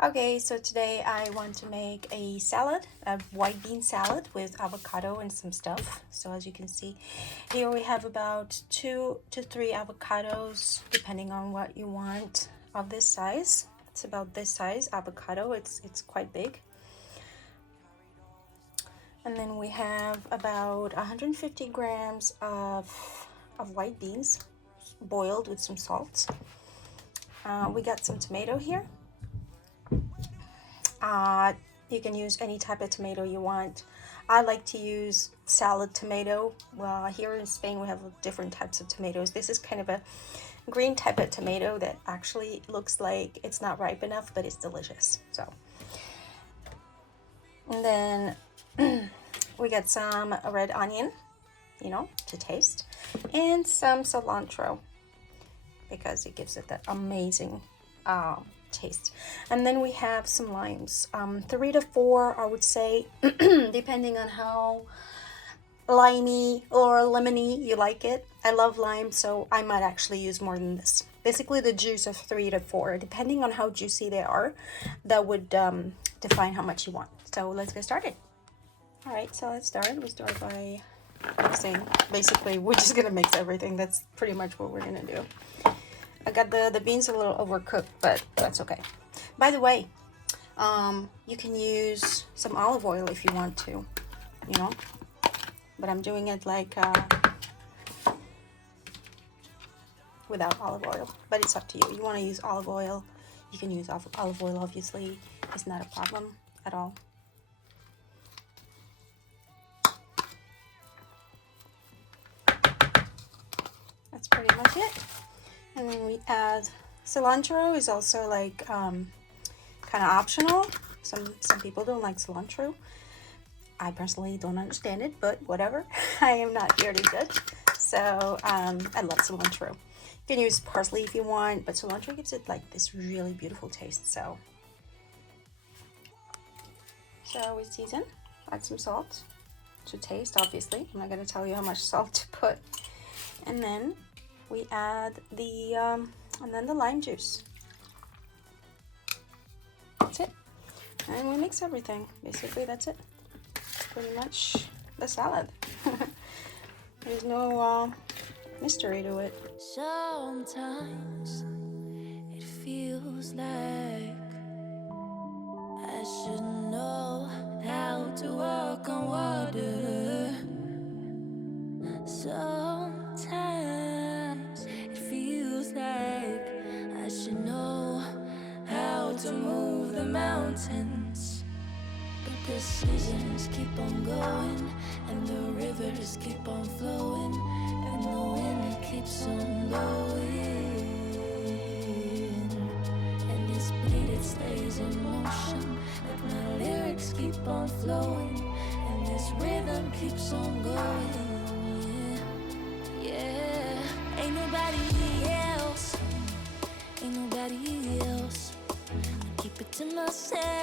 Okay, so today I want to make a salad, a white bean salad with avocado and some stuff. So as you can see, here we have about 2 to 3 avocados, depending on what you want of this size. It's about this size avocado. It's quite big. And then we have about 150 grams of white beans, boiled with some salt. We got some tomato here. You can use any type of tomato you want. I like to use salad tomato. Well, here in Spain we have different types of tomatoes. This is kind of a green type of tomato that actually looks like it's not ripe enough, but it's delicious. So, and then we got some red onion, to taste, and some cilantro because it gives it that amazing taste. And then we have some limes, 3 to 4 I would say, depending on how limey or lemony you like it. I love lime, so I might actually use more than this. Basically the juice of 3 to 4, depending on how juicy they are, that would define how much you want. So let's get started. All right, so let's start. We'll start by mixing. Basically we're just gonna mix everything. That's pretty much what we're gonna do. I got the beans a little overcooked, but that's okay. By the way, you can use some olive oil if you want to, but I'm doing it like without olive oil, but it's up to you. You want to use olive oil, you can use olive oil, obviously. It's not a problem at all. That's pretty much it. And then we add cilantro. Is also like kind of optional. Some people don't like cilantro. I personally don't understand it, but whatever. I am not here to judge. So I love cilantro. You can use parsley if you want, but cilantro gives it like this really beautiful taste. So we season. Add some salt to taste. Obviously, I'm not gonna tell you how much salt to put. And then we add the lime juice. That's it. And we mix everything. Basically, that's it. Pretty much the salad. There's no mystery to it. Sometimes it feels like I should know how to walk on water. Sometimes it feels like I should know how to move the mountains. But the seasons keep on going, and the rivers keep on flowing, and the wind it keeps on blowing, and this beat it stays in motion, like my lyrics keep on flowing, and this rhythm keeps on going. Ain't nobody else. I keep it to myself.